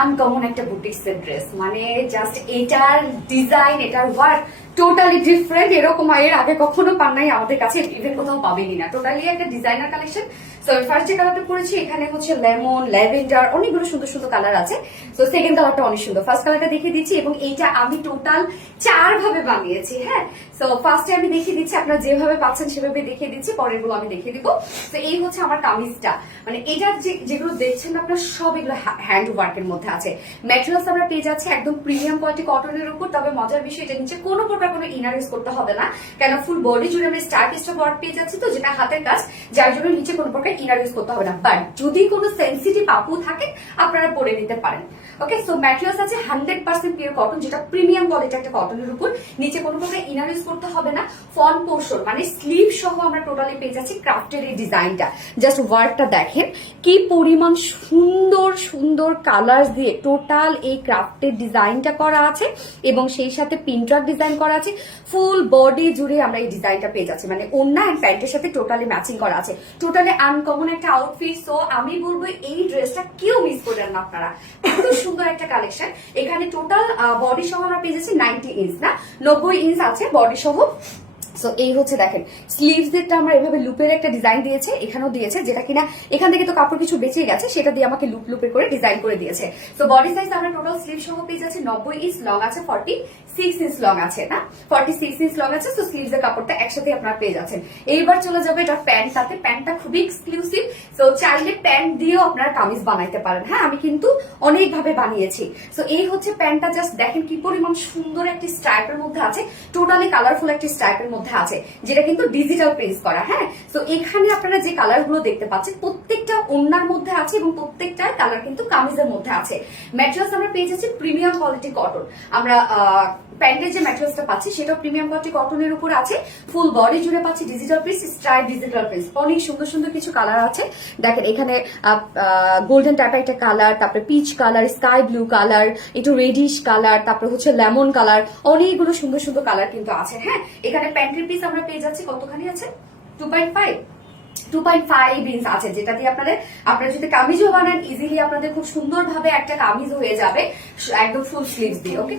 Uncommon একটা বুটিক্সের dress, মানে জাস্ট এটার ডিজাইন, এটার ওয়ার্ক টোটালি ডিফারেন্ট। এরকম এর আগে কখনো পান নাই আমাদের কাছে, ইভেন কোথাও পাবেনই না। টোটালি একটা ডিজাইনার কালেকশন। সো ফার্স্ট যে কালারটা পরেছি এখানে হচ্ছে লেমন, ল্যাভেন্ডার, অনেকগুলো সুন্দর সুন্দর কালার আছে। সো সেকেন্ড কালারটা অনেক সুন্দর। ফার্স্ট কালারটা দেখিয়ে দিচ্ছি এবং এইটা আমি টোটাল 4 ভাবে বানিয়েছি। হ্যাঁ, সো ফার্স্টে আমি দেখিয়ে দিচ্ছি, আপনারা যেভাবে পাচ্ছেন সেভাবে দেখিয়ে দিচ্ছি, পরের গুলো আমি দেখিয়ে দিব। তো এই হচ্ছে আমার কামিজটা, মানে এটার যেগুলো দেখছেন আপনারা সব এগুলো হ্যান্ড ওয়ার্কের মধ্যে আছে। ম্যাটেরিয়ালস আমরা পেয়ে যাচ্ছি একদম প্রিমিয়াম কোয়ালিটি কটনের উপর। তবে মজার বিষয় এটা নিচে কোনো প্রকার কোনো ইনার ইউজ করতে হবে না, কেন ফুল বডি জুড়ে আমি স্টার পিস্টল ওয়ার্ক পেয়ে যাচ্ছি, তো যেটা হাতের কাজ, যার জন্য নিচে কোনো প্রকার ইনার ইউজ করতে হবে না। বাট যদি কোনো সেন্সিটিভ আপু থাকে আপনারা পরে নিতে পারেন। ওকে, সো ম্যাটেরিয়ালস আছে 100% পিওর কটন, যেটা প্রিমিয়াম কোয়ালিটি একটা কটনের উপর। নিচে কোনো প্রকার ইনার ইউজ করতে হবে না। ফ্রন্ট পোর্শন মানে স্লিভ সহ আমরা টোটালি পেয়ে যাচ্ছি ক্রাফটের এই ডিজাইনটা। জাস্ট ওয়ার্কটা দেখেন কি পরিমাণ সুন্দর সুন্দর কালার দিয়ে টোটাল এই ক্রাফটের ডিজাইনটা করা আছে এবং সেই সাথে পিনট্রাক ডিজাইন করা আছে। ফুল বডি জুড়ে আমরা এই ডিজাইনটা পেয়ে যাচ্ছি, মানে ওড়না এন্ড প্যান্টের সাথে টোটালি ম্যাচিং করা আছে। টোটালি আনকমন একটা আউটফিট। সো আমি বলবো এই ড্রেসটা কেউ মিস করবেন না আপনারা, এত সুন্দর একটা কালেকশন। এখানে টোটাল বডি সহ আমরা পেয়ে যাচ্ছি 90 ইঞ্চ না 90 ইঞ্চ আছে বডি সহ। সো এই হচ্ছে দেখেন স্লিভস এরটা আমরা এভাবে লুপের একটা ডিজাইন দিয়েছে, এখানেও দিয়েছে, যেটা কিনা এখান থেকে তো কাপড় কিছু বেঁচে গেছে, সেটা দিয়ে আমাকে লুপ লুপের করে ডিজাইন করে দিয়েছে। সো বডি সাইজ আমরা টোটাল স্লিভ সহ পেয়ে যাচ্ছি 90 ইঞ্চ, লং আছে 46 ইঞ্চ লং আছে না 46 ইঞ্চ লং আছে। সো স্লিভস এর কাপড়টা একসাথে আপনারা পেয়ে যাচ্ছেন। এইবার চলে যাবে এটা প্যান্ট সাথে। প্যান্টটা খুবই এক্সক্লুসিভ। সো চাইলে প্যান্ট দিয়েও আপনারা কামিজ বানাইতে পারেন। হ্যাঁ, আমি কিন্তু অনেকভাবে বানিয়েছি। সো এই হচ্ছে প্যান্টটা, জাস্ট দেখেন কি পরিমাণ সুন্দর একটি স্ট্রাইপের মধ্যে আছে, টোটালি কালারফুল একটি স্ট্রাইপের মধ্যে আছে, যেটা কিন্তু ডিজিটাল প্রিন্ট করা। হ্যাঁ, তো এখানে আপনারা যে কালার গুলো দেখতে পাচ্ছেন প্রত্যেকটা ওড়নার মধ্যে আছে এবং প্রত্যেকটা কালার কিন্তু কামিজের মধ্যে আছে। ম্যাটেরিয়ালস আমরা পেয়ে যাচ্ছি প্রিমিয়াম কোয়ালিটি কটন। আমরা প্যান্টের যে ম্যাটেরিয়ালসটা পাচ্ছি সেটা প্রিমিয়াম কোয়ালিটি কটনের উপর আছে। ফুল বডি জুড়ে পাচ্ছি digital print, stripe digital print, অনেক সুন্দর সুন্দর কিছু কালার আছে। দেখেন এখানে গোল্ডেন টাইপের একটা কালার, তারপরে peach colour, sky blue colour, একটু রেডিশ কালার, তারপরে হচ্ছে লেমন কালার, অনেকগুলো সুন্দর সুন্দর কালার কিন্তু আছে। হ্যাঁ, এখানে প্যান্টের পিস আমরা পেয়ে যাচ্ছি কতখানি আছে 2.5 ইঞ্চ আছে, যেটা দিয়ে আপনারা যদি কামিজও বানান ইজিলি আপনাদের খুব সুন্দরভাবে একটা কামিজ হয়ে যাবে একদম ফুল স্লিভস দিয়ে। ওকে,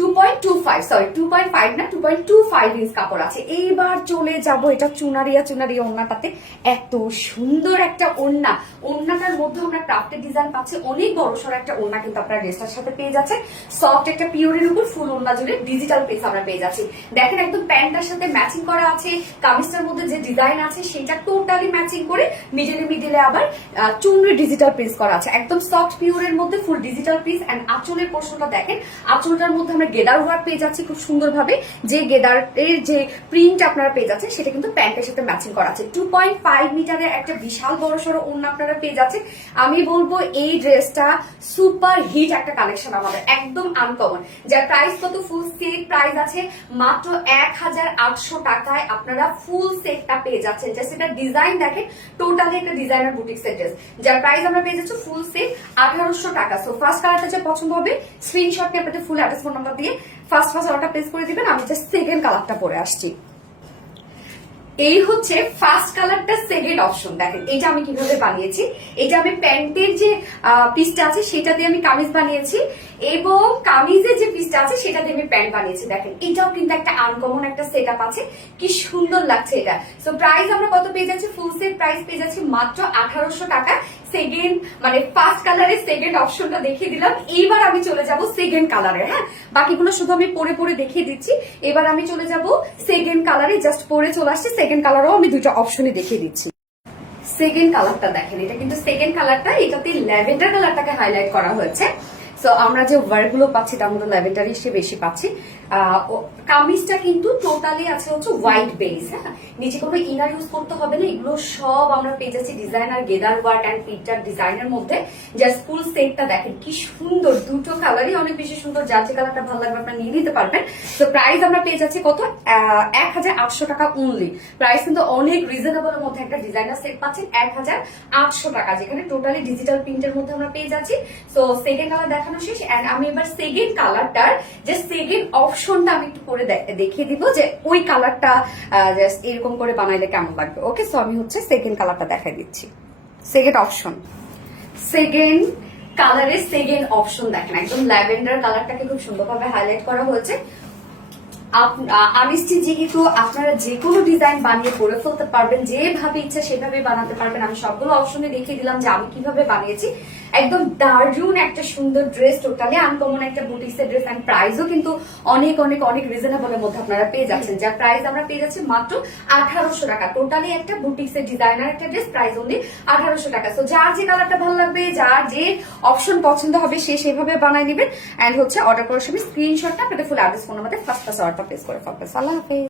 2.5 না 2.25 ইঞ্চ কাপড় আছে। এইবার চলে যাব এটা চুনারিয়া ওড়নাটাতে। এত সুন্দর একটা ওড়না, ওড়নাটার মধ্যে আমরা ক্রাফটের ডিজাইন পাচ্ছি, অনেক বড়সড় একটা ওড়না কিন্তু আপনারা ড্রেসটার সাথে পেয়ে যাচ্ছেন। সফট একটা পিওরের উপর ফুল ওড়না জুড়ে ডিজিটাল পিস আমরা পেয়ে যাচ্ছি। দেখেন একদম প্যান্টটার সাথে ম্যাচিং করা আছে, কামিজটার মধ্যে যে ডিজাইন আছে সেটা টোটালি ম্যাচিং করে মিডিলে আবার চুনরি ডিজিটাল প্রিন্ট করা আছে। একদম সফট পিওরের মধ্যে ফুল ডিজিটাল পিস। এন্ড আঁচলের পোর্শনটা দেখেন, আঁচলটার মধ্যে আমরা গেদার ওয়ার্ক পেয়ে যাচ্ছি খুব সুন্দরভাবে। যে গেদারের যে প্রিন্ট আপনারা পেয়ে যাচ্ছেন সেটা কিন্তু প্যান্টের সাথে ম্যাচিং করা আছে। 2.5 মিটারের একটা বিশাল বড়সড় ওড়না আপনারা পেয়ে যাচ্ছেন। আমি বলবো এই ড্রেসটা সুপার হিট একটা কালেকশন আমাদের, একদম আনকমন। যার প্রাইস কত, ফুল সেট প্রাইস আছে মাত্র 1800 টাকায় আপনারা ফুল সেটটা পেয়ে যাচ্ছেন। জাস্ট এটা ডিজাইন দেখেন, টোটালি একটা ডিজাইনার বুটিক্সের ড্রেস, যার প্রাইস আমরা পেয়ে যাচ্ছি ফুল সেট 1800 টাকা। সো ফার্স্ট কালারটা যে পছন্দ হবে স্ক্রিনশট নিয়ে আপনাদের ফুল অ্যাড্রেস ফোন নাম্বার দিয়ে ফার্স্ট অর্ডারটা প্লেস করে দিবেন। আমি জাস্ট সেকেন্ড কালারটা পরে আসছি। এই হচ্ছে ফার্স্ট কালারটা সেকেন্ড অপশন। দেখেন এটা আমি কিভাবে বানিয়েছি। এটা আমি প্যান্টের যে পিসটা আছে সেটা দিয়ে আমি কামিজ বানিয়েছি এবং কামিজের যে পিসটা আছে সেটা দিয়ে আমি প্যান্ট বানিয়েছি। দেখেন এটাও কিন্তু একটা আনকমন একটা সেট আপ আছে, কি সুন্দর লাগছে এটা। সো প্রাইস আমরা কত পেয়ে যাচ্ছি, ফুল সেট প্রাইস পেয়ে যাচ্ছি মাত্র 1800 টাকা। সেকেন্ড মানে ফার্স্ট কালারের সেকেন্ড অপশনটা দেখিয়ে দিলাম। এইবার আমি চলে যাব সেকেন্ড কালারে। হ্যাঁ, বাকিগুলো শুধু আমি পরে দেখিয়ে দিচ্ছি। এবার আমি চলে যাব সেকেন্ড কালারে, জাস্ট পরে চলে আসছি। সেকেন্ড কালারও আমি দুটো অপশনে দেখিয়ে দিচ্ছি। সেকেন্ড কালারটা দেখেন, এটা কিন্তু সেকেন্ড কালারটা, এটাতে ল্যাভেন্ডার কালারটাকে হাইলাইট করা হয়েছে। সো আমরা যে ওয়ার্ক গুলো পাচ্ছি তার মধ্যে ল্যাভেন্ডারই বেশি পাচ্ছি। কামিজটা কিন্তু টোটালি আছে হচ্ছে হোয়াইট বেস। হ্যাঁ, নিচে কোনো ইনার ইউজ করতে হবে না। এগুলো সব আমরা পেয়ে যাচ্ছি designer gather work and Peter ডিজাইনের মধ্যে। জাস্ট ফুল সেটটা দেখেন কি সুন্দর, দুটো কালারই অনেক বেশি সুন্দর। যার যে কালারটা ভালো লাগবে আপনারা নিয়ে নিতে পারবেন। তো প্রাইস আমরা পেয়ে যাচ্ছি কত, 1800 টাকা অনলি। প্রাইস কিন্তু অনেক রিজনেবল এর মধ্যে একটা ডিজাইনার সেট পাচ্ছেন 1800 টাকা, যেখানে টোটালি ডিজিটাল প্রিন্টের মধ্যে আমরা পেয়ে যাচ্ছি। সো সেকেন্ড কালার দেখানো শেষ। এন্ড আমি এবার সেকেন্ড কালারটার যে সেকেন্ড অপশনটা আমি একটু করে দেখিয়ে দিব যে ওই কালারটা জাস্ট এরকম করে বানাইলে কেমন লাগবে। ওকে, সো আমি হচ্ছে সেকেন্ড কালারটা দেখাই দিচ্ছি। সেকেন্ড অপশন, সেকেন্ড কালারের সেকেন্ড অপশন দেখেন, একদম ল্যাভেন্ডার কালারটাকে খুব সুন্দরভাবে হাইলাইট করা হয়েছে। আনিস্টি যেহেতু আপনারা যে কোনো ডিজাইন বানিয়ে করে ফেলতে পারবেন, যেভাবে ইচ্ছা সেভাবে বানাতে পারবেন। আমি সবগুলো অপশনে দেখিয়ে দিলাম যে আমি কিভাবে বানিয়েছি। একদম দারুন একটা সুন্দর ড্রেস, টোটালি আনকমন একটা বুটিক্সের ড্রেস, এন্ড প্রাইসও কিন্তু অনেক অনেক অনেক রিজনেবলের মধ্যে আপনারা পেয়ে যাচ্ছেন। যার প্রাইস আমরা পেয়ে যাচ্ছি মাত্র 1800 টাকা। টোটালি একটা বুটিক্সের ডিজাইনার একটা ড্রেস, প্রাইস অনলি 1800 টাকা। সো যার যে কালারটা ভালো লাগবে, যার যে অপশন পছন্দ হবে সে সেভাবে বানাই নেবেন। এন্ড হচ্ছে অর্ডার করার সময় স্ক্রিনশটটা আপনাদের ফুল অ্যাড্রেস ফোন আমাদের ফার্স্ট অর্ডার প্লেস করে ফেলবেন। আল্লাহ হাফেজ।